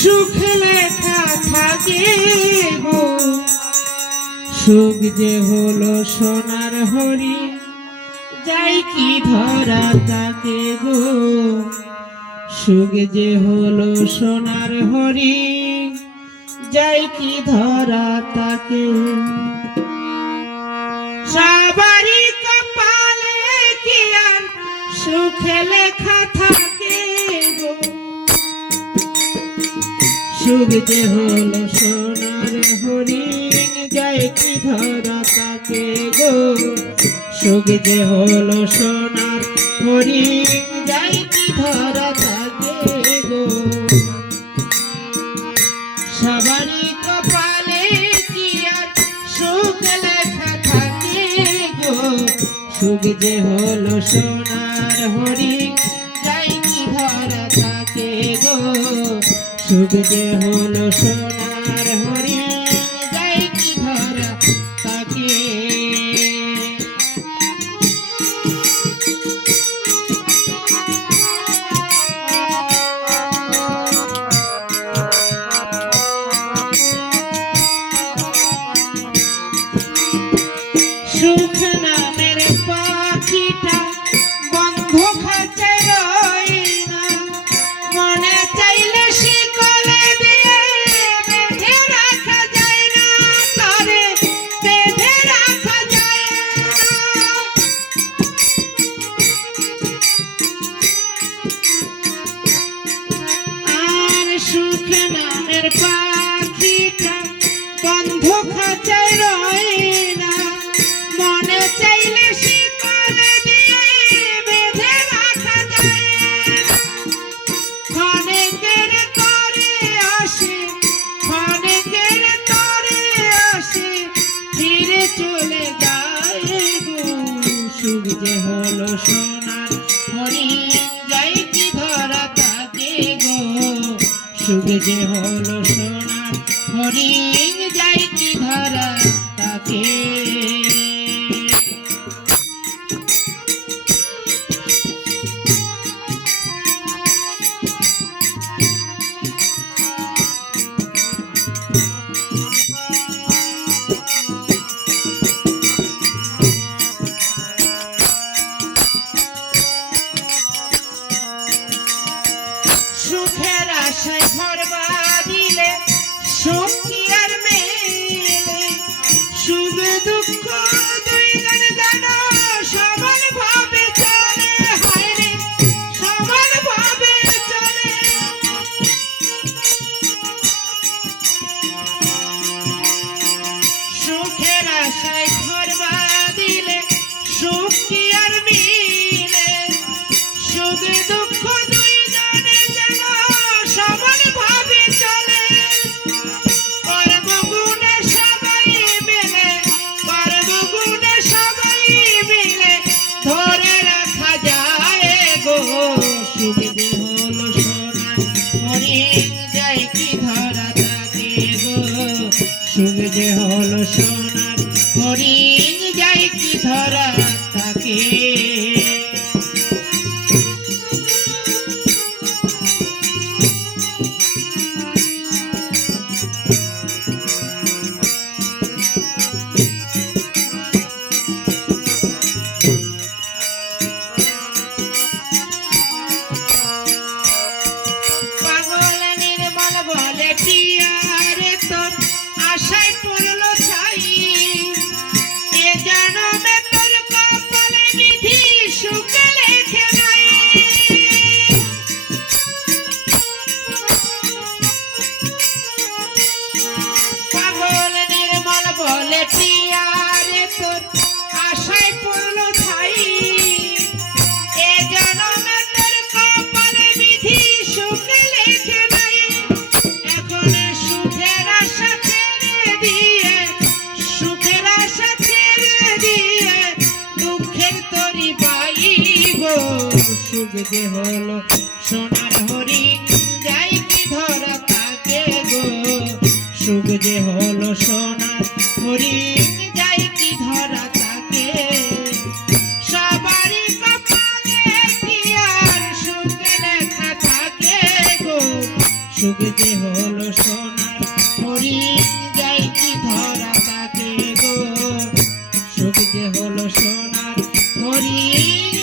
সুখ লেখা থাকে গো, সুখ যে হলো সোনার হরি, যাই কি ধরা তাকে গো। সুখ যে হলো সোনার হরি, যাই কি ধরা তাকে। সবারই কপালে কি আর সুখে লেখা থাকে গো, সুখ যে হলো সোনার হরিণ, যাই কি ধরা তাকে গো। সুখ যে হলো সোনার হরিণ, যাই কি ধরা তাকে গো। সবারই কপালে কি আর সুখ লেখা থাকে গো, সুখ যে হলো সোনার হরিণ, যাই কি ধরা তাকে গো। সুখ যে হলো সোনার হরিণ, যাই কি ধরা তাকে। সুখ নামের পাখিটা বন্ধ খাঁচায় রয় না, মনে চাইলে শিকলে দিয়ে বেঁধে রাখা যায় না, তারে বেঁধে রাখা যায় না। আর সুখ নামের পাখিটা বন্ধ খাঁচায় রয় না, মনে চাইলে শিকলে দিয়ে বেঁধে রাখা যায় না। ক্ষণেকের তরে আসে, ক্ষণেকের তরে আসে, ফিরে চলে যায় গো। সুখ যে হলো সোনার হরিণ, যাই কি ধরা তাকে গো। সুখ যে হলো সোনার হরিণ, যাই কি ধরা তাকে। সুখের আশায় ঘর বাঁধিলে সুখ কি আর মেলে, সুখ দুঃখ দুইজন যেন সমান ভাবে চলে, হায় রে সমান ভাবে চলে। সুখের আশায় ঘর বাঁধিলে সুখ কি আর মিলে, সুখ দুঃখ দুইজনে যেন সমান ভাবে চলে। কর্মগুণে সবাই মিলে, কর্মগুণে সবাই মিলে ধরে রাখা যায় গো। সুখ যে হলো সোনার হরিণ, যাই কি ধরা তাকে গো। সুখ যে হলো সোনার হরিণ, যাই কি ধরা তাকে। পাগল নির্মল বলে টিয়ারে তোর আশায় পড়লো ছাই, এ জনমে তোর কপালে বিধি সুখ লেখে নাই। পাগল নির্মল বলে টিয়ারে তোর আশায় পড়লো ছাই, এ জনমে তোর কপালে বিধি সুখ লেখে নাই। এখন সুখের আশা ছেড়ে দিয়ে, সুখের আশা ছেড়ে দিয়ে দুঃখের তরি পাই গো। সুখ যে হলো সোনার হরিণ, যাই কি ধরা তাকে গো। সুখ যে হলো সোনার হরিণ, যাই কি ধরা তাকে। সবারই কপালে কি আর সুখ লেখা থাকে গো। সুখ যে হলো হরিণ যাই কি ধরা তাকে গো সুখ যে হলো সোনার হরিণ